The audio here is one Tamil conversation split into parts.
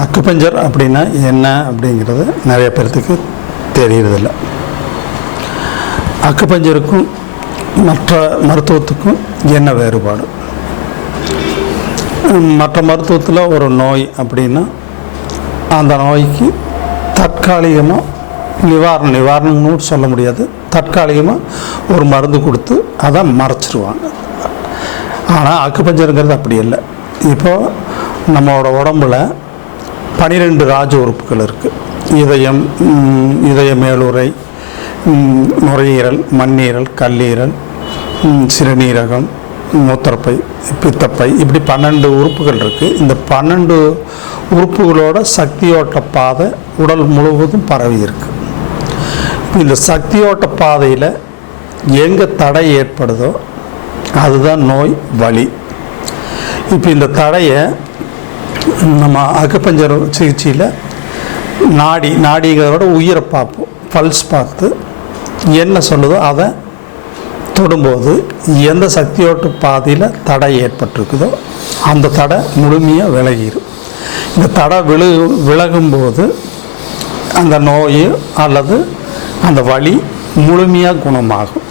அக்குபஞ்சர் அப்படின்னா என்ன அப்படிங்கிறது நிறைய பேர்த்துக்கு தெரியறதில்ல. அக்குபஞ்சருக்கும் மற்ற மருத்துவத்துக்கும் என்ன வேறுபாடு? மற்ற மருத்துவத்தில் ஒரு நோய் அப்படின்னா அந்த நோய்க்கு தற்காலிகமாக நிவாரணம்னு சொல்ல முடியாது, தற்காலிகமாக ஒரு மருந்து கொடுத்து அதை மறைச்சிருவாங்க. ஆனால் அக்குபஞ்சருங்கிறது அப்படி இல்லை. இப்போது நம்மளோட உடம்புல 12 ராஜ உறுப்புகள் இருக்குது. இதய மேலுறை, நுரையீரல், மண்ணீரல், கல்லீரல், சிறுநீரகம், மூத்திரப்பை, பித்தப்பை, இப்படி 12 உறுப்புகள் இருக்குது. இந்த 12 உறுப்புகளோட சக்தியோட்ட பாதை உடல் முழுவதும் பரவி இருக்குது. இந்த சக்தியோட்ட பாதையில் எங்கே தடை ஏற்படுதோ அதுதான் நோய் வலி. இப்போ இந்த தடையை நம்ம அக்குபஞ்சர் சிகிச்சையில் நாடிங்கிறத விட உயிரை பார்ப்போம், பல்ஸ் பார்த்து என்ன சொல்லுதோ அதை தொடும்போது எந்த சக்தியோட்ட பாதையில் தடை ஏற்பட்டிருக்குதோ அந்த தடை முழுமையாக விலகிடும். இந்த தடை விலகும்போது அந்த நோய் அல்லது அந்த வலி முழுமையாக குணமாகும்.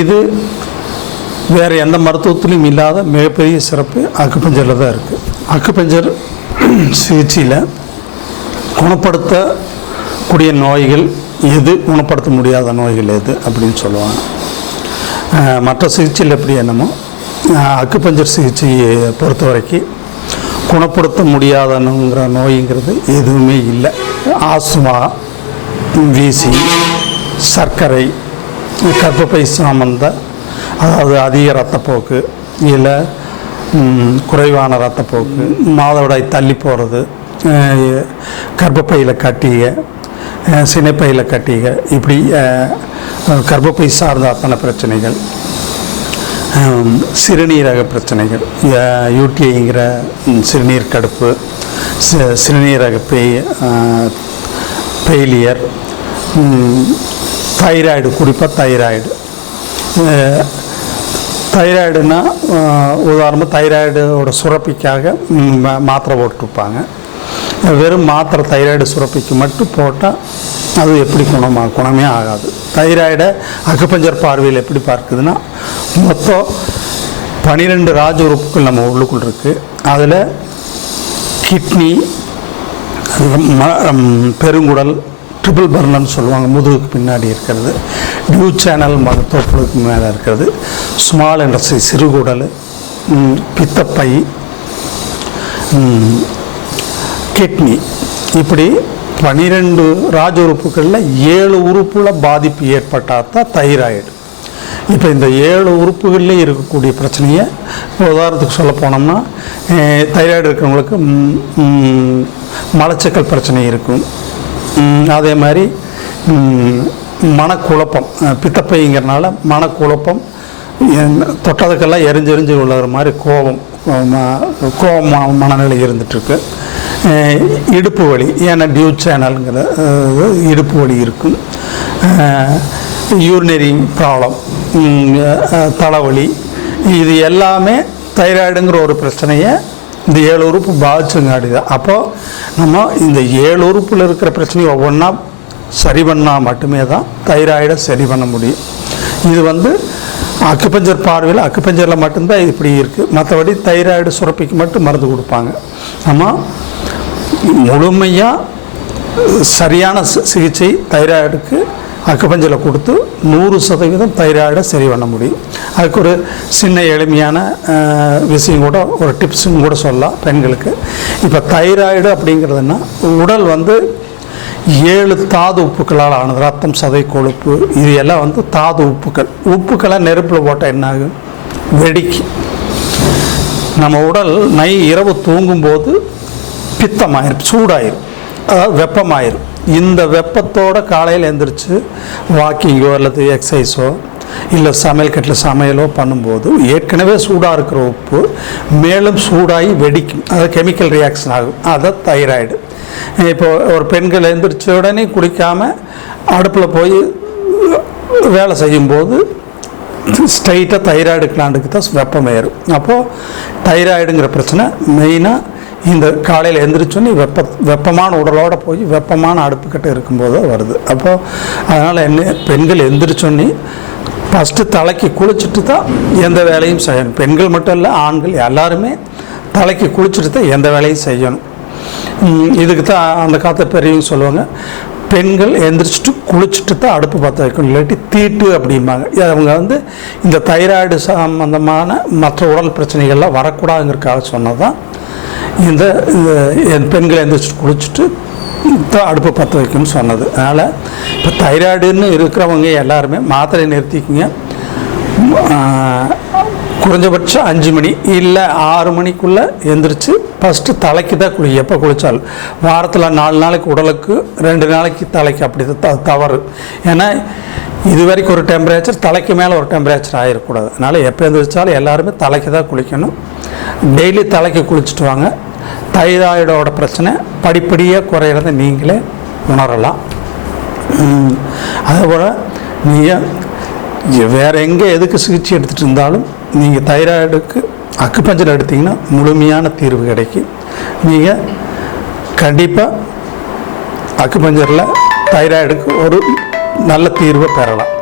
இது வேறு எந்த மருத்துவத்திலும் இல்லாத மிகப்பெரிய சிறப்பு அக்குபஞ்சரில் தான் இருக்குது. அக்குபஞ்சர் சிகிச்சையில் குணப்படுத்தக்கூடிய நோய்கள் எது, குணப்படுத்த முடியாத நோய்கள் எது அப்படின்னு சொல்லுவாங்க. மற்ற சிகிச்சையில் எப்படி என்னமோ அக்குபஞ்சர் சிகிச்சையை பொறுத்த வரைக்கும் குணப்படுத்த முடியாதனுங்கிற நோய்ங்கிறது எதுவுமே இல்லை. ஆஸ்துமா, வீசி, சர்க்கரை, கர்ப்பப்பை சம்பந்த, அதாவது அதிக இரத்தப்போக்கு இல்லை குறைவான இரத்தப்போக்கு, மாதவிடாய் தள்ளி போகிறது, கர்ப்பப்பையில் கட்டிக, சினைப்பையில் கட்டிக, இப்படி கர்ப்பப்பை சார்ந்த அத்தனை பிரச்சனைகள், சிறுநீரக பிரச்சனைகள், யூடிஐங்கிற சிறுநீர் கடுப்பு, சிறுநீரக ஃபெயிலியர், தைராய்டு, குறிப்பாக தைராய்டுனா உதாரணமாக தைராய்டோட சுரப்பிக்காக மாத்திரை போட்டுருப்பாங்க. வெறும் மாத்திரை தைராய்டு சுரப்பிக்கு மட்டும் போட்டால் அது எப்படி குணமே ஆகாது. தைராய்டை அக்குபஞ்சர் பார்வையில் எப்படி பார்க்குதுன்னா மொத்தம் 12 ராஜ உறுப்புகள் நம்ம உள்ளுக்குள் இருக்குது. அதில் கிட்னி, பெருங்குடல், ட்ரிபிள் பர்னர்னு சொல்லுவாங்க, முதுகுக்கு பின்னாடி இருக்கிறது, டியூ சேனல் தோப்புக்கு மேலே இருக்கிறது, ஸ்மால் இன்டஸ்ட்ரி சிறுகுடல், பித்தப்பை, கிட்னி, இப்படி 12 ராஜ உறுப்புகளில் 7 உறுப்புல பாதிப்பு ஏற்பட்டால் தான் தைராய்டு. இப்போ இந்த 7 உறுப்புகளில் இருக்கக்கூடிய பிரச்சனையை உதாரணத்துக்கு சொல்ல போனோம்னா தைராய்டு இருக்கிறவங்களுக்கு மலச்சிக்கல் பிரச்சனை இருக்கும். அதே மாதிரி மனக்குழப்பம், பித்தப்பைங்கிறனால மனக்குழப்பம், தொட்டதுக்கெல்லாம் எரிஞ்செறிஞ்சு உள்ளது மாதிரி கோபம் மனநிலை இருந்துகிட்ருக்கு. இடுப்பு வலி, ஏன்னா டியூ சேனலுங்கிற இடுப்பு வலி இருக்கும். யூரினரி ப்ராப்ளம், தலைவலி, இது எல்லாமே தைராய்டுங்கிற ஒரு பிரச்சனையை இந்த 7 உறுப்பு பாதிச்சுங்காடி தான். அப்போது நம்ம இந்த 7 உறுப்பில் இருக்கிற பிரச்சனையை ஒவ்வொன்றா சரி பண்ணால் மட்டுமே தான் தைராய்டை சரி பண்ண முடியும். இது அக்குபஞ்சர் பார்வையில் அக்குபஞ்சரில் மட்டும்தான் இப்படி இருக்குது. மற்றபடி தைராய்டு சுரப்பிக்கு மட்டும் மருந்து கொடுப்பாங்க. நம்ம முழுமையாக சரியான சிகிச்சை தைராய்டுக்கு அக்குபஞ்சரில் கொடுத்து 100% தைராய்டை சரி பண்ண முடியும். அதுக்கு ஒரு சின்ன எளிமையான விஷயம் கூட, ஒரு டிப்ஸுன்னு கூட சொல்லலாம் பெண்களுக்கு. இப்போ தைராய்டு அப்படிங்கிறதுனா உடல் 7 தாது உப்புக்களால் ஆனது. ரத்தம், சதை, கொழுப்பு, இது எல்லாம் தாது உப்புக்களை நெருப்பில் போட்டால் என்ன ஆகும்? வெடிக்கும். நம்ம உடல் இரவு தூங்கும்போது பித்தமாயிரும், சூடாயிரும், அதாவது வெப்பமாயிரும். இந்த வெப்பத்தோட காலையில் எழுந்திரிச்சு வாக்கிங்கோ அல்லது எக்ஸசைஸோ இல்லை சமையல் கட்டில் சமையலோ பண்ணும்போது ஏற்கனவே சூடாக இருக்கிற உப்பு மேலும் சூடாகி வெடிக்கும். அது கெமிக்கல் ரியாக்ஷன் ஆகும். அதை தைராய்டு. இப்போ ஒரு பெண்கள் எழுந்திரிச்ச உடனே குளிக்காமல் அடுப்பில் போய் வேலை செய்யும்போது ஸ்ட்ரைட்டாக தைராய்டு கிளாண்டுக்கு தான் வெப்பம் ஏறும். அப்போது தைராய்டுங்கிற பிரச்சனை மெயினாக இந்த காலையில் எந்திரிச்சோன்னே வெப்பமான உடலோடு போய் வெப்பமான அடுப்புக்கிட்ட இருக்கும்போது தான் வருது. அப்போது அதனால் என்ன, பெண்கள் எந்திரிச்சோன்னே ஃபஸ்ட்டு தலைக்கு குளிச்சுட்டு தான் எந்த வேலையும் செய்யணும். பெண்கள் மட்டும் இல்லை, ஆண்கள் எல்லாருமே தலைக்கு குளிச்சுட்டு தான் எந்த வேலையும் செய்யணும். இதுக்கு தான் அந்த காலத்து பெரியவங்க சொல்லுவாங்க, பெண்கள் எந்திரிச்சிட்டு குளிச்சுட்டு தான் அடுப்பு பற்ற வைக்கணும், இல்லாட்டி தீட்டு அப்படிம்பாங்க. அவங்க வந்து இந்த தைராய்டு சம்பந்தமான மற்ற உடல் பிரச்சனைகள்லாம் வரக்கூடாதுங்கிறதுக்காக சொன்னது தான் இந்த பெண்கள் எந்திரிச்சிட்டு குளிச்சுட்டு தான் அடுப்பு பற்ற வைக்கணும்னு சொன்னது. அதனால் இப்போ தைராய்டுன்னு இருக்கிறவங்க எல்லாருமே மாத்திரை நிறுத்திக்குங்க. குறைஞ்சபட்சம் 5 மணி இல்லை 6 மணிக்குள்ளே எந்திரிச்சு ஃபஸ்ட்டு தலைக்கு தான் எப்போ குளித்தாலும் வாரத்தில் 4 நாளைக்கு உடலுக்கு, 2 நாளைக்கு தலைக்கு, அப்படி தவறு. ஏன்னா இது வரைக்கும் ஒரு டெம்பரேச்சர், தலைக்கு மேலே ஒரு டெம்பரேச்சர் ஆகிடக்கூடாது. அதனால் எப்போ எந்திரிச்சாலும் எல்லாருமே தலைக்கு தான் குளிக்கணும். டெய்லி தலைக்கு குளிச்சுட்டு வாங்க. தைராய்டோட பிரச்சனை படிப்படியாக குறையிறத நீங்களே உணரலாம். அதேபோல் நீங்கள் வேறு எங்கே எதுக்கு சிகிச்சை எடுத்துகிட்டு இருந்தாலும் நீங்கள் தைராய்டுக்கு அக்குபஞ்சர் எடுத்திங்கன்னா முழுமையான தீர்வு கிடைக்கும். நீங்கள் கண்டிப்பாக அக்குபஞ்சரில் தைராய்டுக்கு ஒரு நல்ல தீர்வை பெறலாம்.